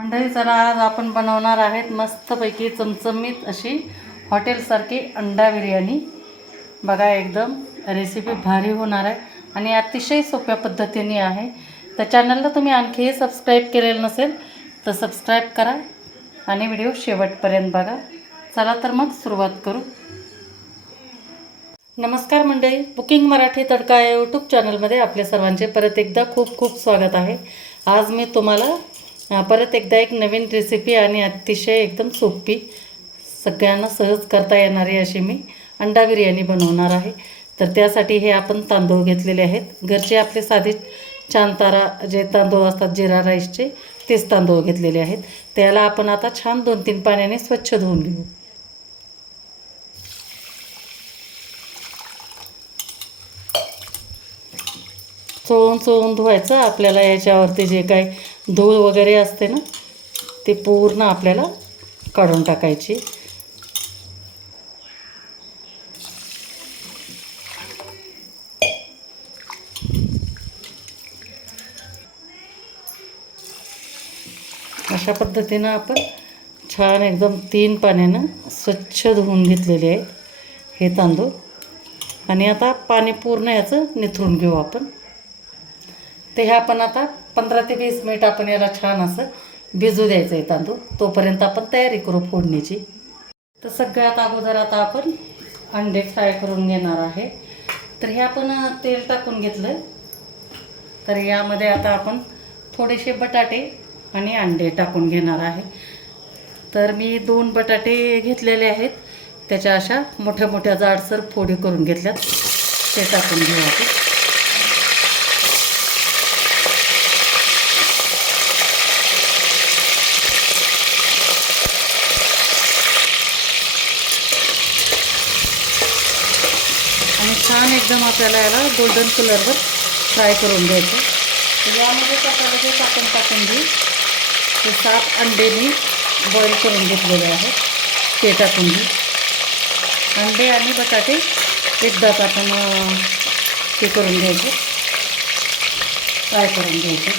मंडळी चला, आज आपण बनवणार आहेत मस्तपैकी चमचमीत अशी हॉटेलसारखी अंडा बिर्याणी। बघा, एकदम रेसिपी भारी होणार आहे आणि अतिशय सोप्या पद्धतीने आहे। तर चॅनलला तुम्ही आणखी सबस्क्राईब केलेलं नसेल तर सबस्क्राईब करा आणि व्हिडिओ शेवटपर्यंत बघा। चला तर मग सुरुवात करू। नमस्कार मंडळी, कुकिंग मराठी तडका या यूट्यूब चॅनलमध्ये आपल्या सर्वांचे परत एकदा खूप खूप स्वागत आहे। आज मी तुम्हाला परत एकदा एक नवीन रेसिपी आणि अतिशय एकदम सोपी, सगळ्यांना सहज करता येणारी अशी मी अंडा बिर्याणी बनवणार आहे। तर त्यासाठी हे आपण तांदूळ घेतलेले आहेत, घरचे आपले साधे चांतारा जे तांदूळ असतात जिरा राईसचे, तेच तांदूळ घेतलेले आहेत। त्याला आपण आता छान 2-3 पाण्याने स्वच्छ धुवून घेऊ। चोळून धुवायचं। आपल्याला याच्यावरती जे काही धूळ वगैरे असते ना, ते पूर्ण आपल्याला काढून टाकायची। अशा पद्धतीनं आपण छान एकदम 3 पाण्यानं स्वच्छ धुवून घेतलेले आहेत हे तांदूळ। आणि आता पाणी पूर्ण याचं निथळून घेऊ आपण। ते हे आपण आता 15 ते 20 मिनिट आपण याला छान असं भिजू द्यायचं आहे तांदूळ। तोपर्यंत आपण तयारी करू फोडणीची। तर सगळ्यात अगोदर आता आपण अंडे फ्राय करून घेणार आहे। तर हे आपण तेल टाकून घेतलं। तर यामध्ये आता आपण थोडेसे बटाटे आणि अंडे टाकून घेणार आहे। तर मी 2 बटाटे घेतलेले आहेत, त्याच्या अशा मोठ्या मोठ्या जाडसर फोडी करून घेतल्यात, ते टाकून घेऊ आपण। आणि छान एकदम आपल्याला याला गोल्डन कलरवर फ्राय करून घ्यायचं। तर यामध्ये त्याच्यामध्ये टाकून घेऊ। ते 7 अंडे मी बॉईल करून घेतलेले आहेत, ते टाकून घेऊ। अंडे आणि बटाटे एकदाच आपण हे करून घ्यायचे, फ्राय करून घ्यायचे।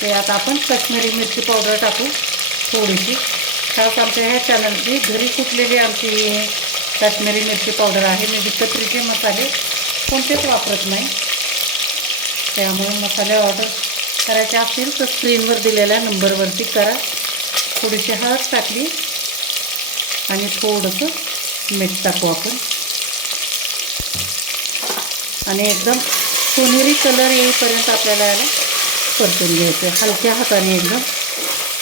ते आता आपण काश्मीरी मिरची पावडर टाकू थोडीशी। खास आमच्या ह्या चॅनलची घरी कुटलेली आमची काश्मीरी मिरची पावडर आहे। मी विकत्रीचे मसाले कोणतेच वापरत नाही, त्यामुळे मसाले ऑर्डर करायचे असतील तर स्क्रीनवर दिलेल्या नंबरवरती करा। थोडीशी हळद टाकली आणि थोडंसं मीठ टाकू आपण आणि एकदम सोनेरी कलर येईपर्यंत आपल्याला याला परतून घ्यायचं हलक्या हाताने एकदम,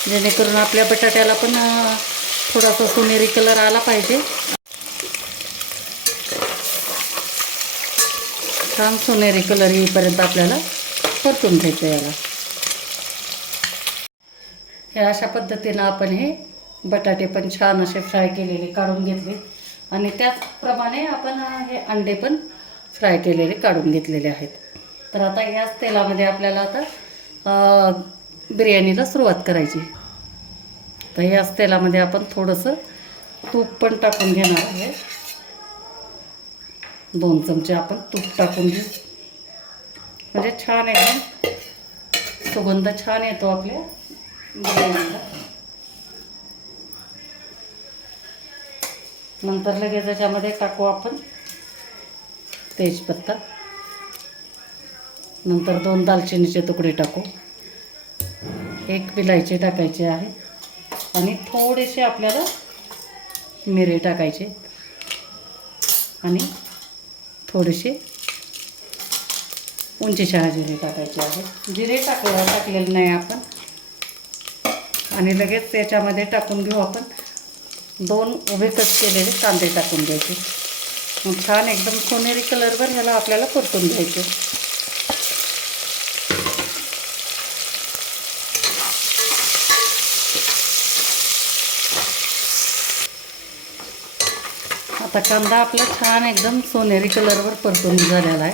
जेणेकरून आपल्या बटाट्याला पण थोडासा सोनेरी कलर आला पाहिजे। छान सोनेरी कलर येईपर्यंत आपल्याला परतून घ्यायचं याला। हे अशा पद्धतीनं आपण हे बटाटे पण छान असे फ्राय केलेले काढून घेतले आणि त्याचप्रमाणे आपण हे अंडे पण फ्राय केलेले काढून घेतलेले आहेत। तर आता याच तेलामध्ये आपल्याला आता बिर्याणीला सुरुवात करायची। तर याच तेलामध्ये आपण थोडंसं तूप पण टाकून घेणार आहे। 2 चमचे आपण तूप टाकून घेऊ, म्हणजे छान एकदम सुगंध छान येतो आपल्या बिर्याणीला। नंतर लगेच याच्यामध्ये टाकू आपण तेजपत्ता, नंतर 2 दालचिनीचे तुकडे टाकू, 1 विलायची टाकायची आहे आणि थोडेसे आपल्याला मिरे टाकायचे आणि थोडेसे उंची शहाजिरे टाकायचे आहे। जिरे टाकलेलं नाही आपण। आणि लगेच त्याच्यामध्ये टाकून घेऊ आपण 2 उभे कट केलेले कांदे टाकून द्यायचे। मग छान एकदम सोनेरी कलरवर ह्याला आपल्याला परतून घ्यायचं। आता कांदा आपला छान एकदम सोनेरी कलरवर परतून झालेला आहे,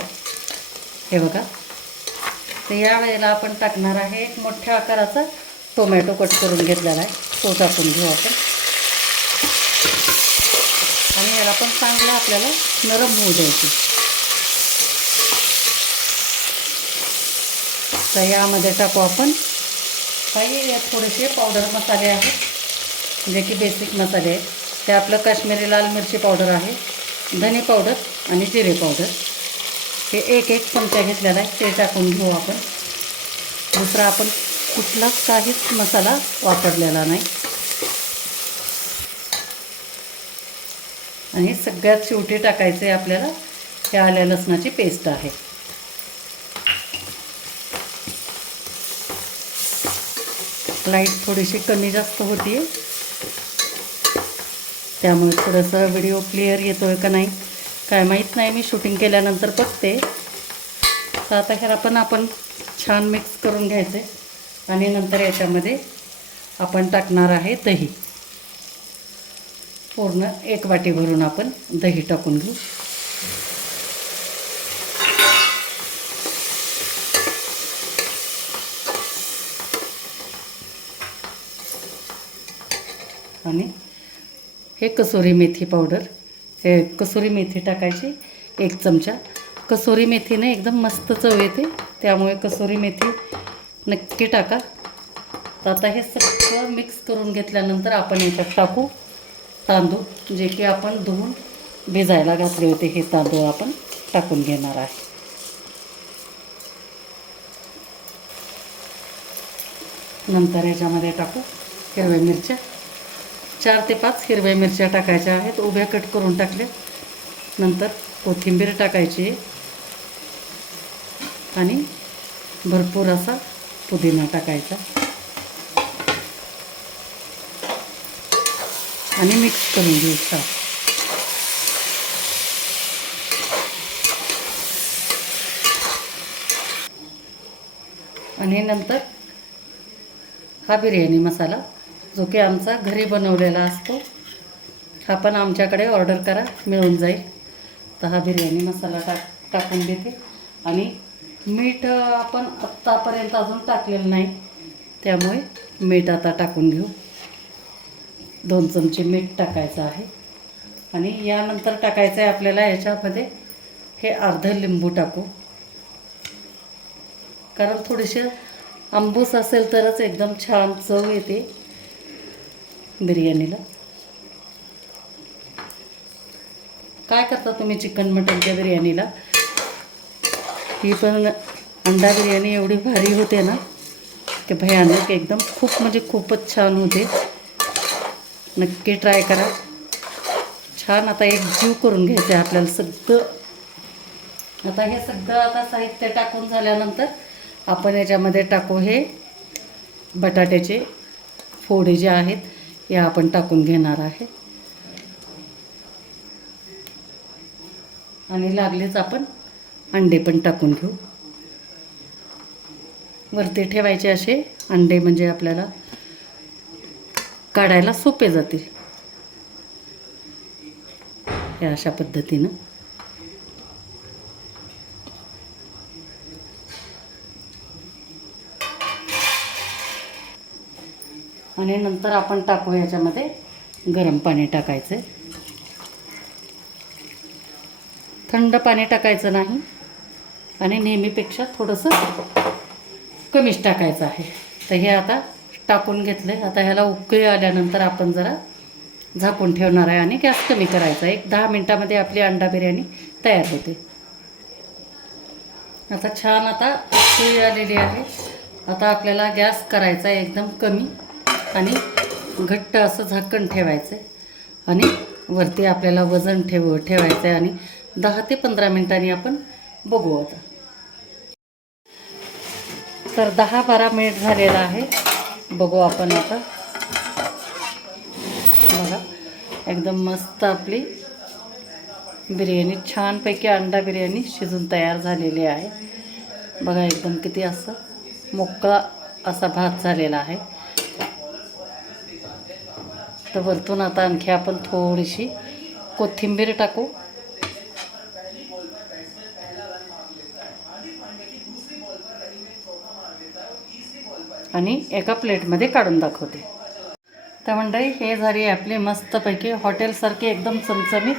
हे बघा। तर या वेळेला आपण टाकणार आहे एक मोठ्या आकाराचा टोमॅटो कट करून घेतलेला आहे, तो टाकून घेऊ आपण। आणि याला पण चांगलं आपल्याला नरम होऊ द्यायचं। तर यामध्ये टाकू आपण काही थोडेसे पावडर मसाले आहेत, जे की बेसिक मसाले आहेत. ते आपलं काश्मीरी लाल मिरची पावडर आहे, धने पावडर आणि जिरे पावडर. हे एक चमचा घेतलेला आहे, ते टाकून घेऊ आपण. दुसरा आपण कुठलाच काहीच मसाला वापरलेला नाही. आणि सगळ्यात शेवटी टाकायचं आहे आपल्याला हे आल्या लसणाची पेस्ट आहे. लाईट थोडीशी कमी जास्त होती, त्यामुळे थोडंसं व्हिडिओ क्लिअर येतो आहे का नाही काय माहीत नाही. मी शूटिंग केल्यानंतर बघते. तर आता ह्याला पण आपण छान मिक्स करून घ्यायचे. आणि नंतर याच्यामध्ये आपण टाकणार आहे दही. पूर्ण 1 वाटी भरून आपण दही टाकून घेऊ. आणि हे कसुरी मेथी पावडर, हे कसुरी मेथी टाकायची 1 चमचा. कसुरी मेथीने एकदम मस्त चव येते, त्यामुळे कसुरी मेथी नक्की टाका. तर आता हे सगळं मिक्स करून घेतल्यानंतर आपण याच्यात टाकू तांदूळ, जे की आपण धुवून भिजायला घातले होते. हे तांदूळ आपण टाकून घेणार आहे. नंतर याच्यामध्ये टाकू हिरव्या मिरच्या. 4 ते 5 हिरव्या मिरच्या टाकायच्या आहेत, उभ्या कट करून टाकल्या. नंतर कोथिंबीर टाकायची आणि भरपूर असा पुदिना टाकायचा आणि मिक्स करून घ्यायचा. आणि नंतर हा बिर्याणी मसाला, जो की आमचा घरी बनवलेला असतो, हा पण आमच्याकडे ऑर्डर करा, मिळून जाईल. तर हा बिर्याणी मसाला टाकून देते. आणि मीठ आपण आत्तापर्यंत अजून टाकलेलं नाही, त्यामुळे मीठ आता टाकून घेऊ. 2 चमचे मीठ टाकायचं आहे. आणि यानंतर टाकायचं आहे आपल्याला याच्यामध्ये हे अर्ध लिंबू टाकू, कारण थोडेसे आंबूस असेल तरच एकदम छान चव येते बिर्याणीला. काय करता तुम्ही चिकन मटनच्या बिर्याणीला? ही पण अंडा बिर्याणी एवढी भारी होते ना, की भयानक, एकदम खूप म्हणजे खूपच छान होते. नक्की ट्राय करा. छान आता एक जीव करून घ्यायचं आहे आपल्याला सगळं. आता हे सगळं आता साहित्य टाकून झाल्यानंतर आपण याच्यामध्ये टाकू हे बटाट्याचे फोडे जे आहेत, हे आपण टाकून घेणार आहे. आणि लागलेच आपण अंडे पण टाकून घेऊ. वरती ठेवायचे असे अंडे, म्हणजे आपल्याला काढायला सोपे जातील. हे अशा पद्धतीनं. आणि नंतर आपण टाकू याच्यामध्ये गरम पाणी टाकायचं. थंड पाणी टाकायचं नाही आणि नेहमीपेक्षा थोडंसं कमीच टाकायचं आहे. तर हे आता टाकून घेतलं. आता ह्याला उकळी आल्यानंतर आपण जरा झाकून ठेवणार आहे आणि गॅस कमी करायचा. 10 मिनटामध्ये आपली अंडा बिर्याणी तयार होते. आता छान आता उकळी आलेली आहे. आता आपल्याला गॅस करायचा आहे एकदम कमी आणि घट्ट असं झाकण ठेवायचं आहे. आणि वरती आपल्याला वजन ठेवायचं आहे. आणि 10 ते 15 मिनिटांनी आपण बघू. आता तर 10-12 मिनिट झालेला आहे, बघू आपण आता. बघा, एकदम मस्त आपली बिर्याणी छानपैकी अंडा बिर्याणी शिजून तयार झालेली आहे. बघा, एकदम किती असं मोकळा असा भात झालेला आहे. तर वरतून आता आणखी आपण थोडीशी कोथिंबीर टाकू. आणि एका प्लेटमध्ये काढून दाखवते. तर मंडळी, हे झाली आपली मस्तपैकी हॉटेलसारखी एकदम चमचमीत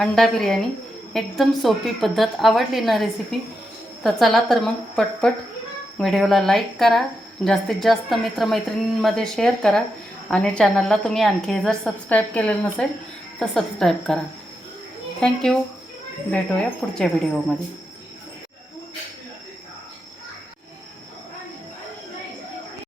अंडा बिर्याणी. एकदम सोपी पद्धत. आवडली ना रेसिपी? तर चला तर मग पटपट व्हिडिओला लाईक करा, जास्तीत जास्त मित्रमैत्रिणींमध्ये शेअर करा आणि चॅनलला तुम्ही आणखी जर सबस्क्राईब केलेलं नसेल तर सबस्क्राईब करा. थँक्यू. भेटूया पुढच्या व्हिडिओमध्ये.